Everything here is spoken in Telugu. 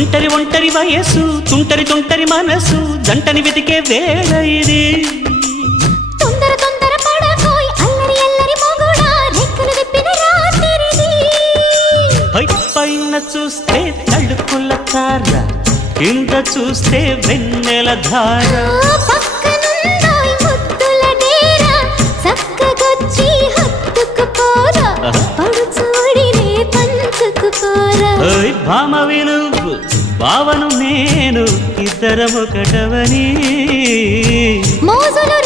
ఒంటరి ఒంటరి వయస్సు తుంటరి తుంటరి మనసు జంటని వెతికే వేళ ఇది తొందర తొందర పడకోయ్ అల్లరి అల్లరి మొగుడా రెక్కలు విప్పిన రాత్రిది పైన చూస్తే తడుకుల తార కింద చూస్తే వెన్నెల ధార పక్కనుందోయ్ ముద్దుల డేరా చక్కగొచ్చి హత్తుకుపోరా పడుచోడినే పంచుకుపోరా ఓయ్ భామ వినువు భావను నేను ఇద్దరమొకటవని మోజులు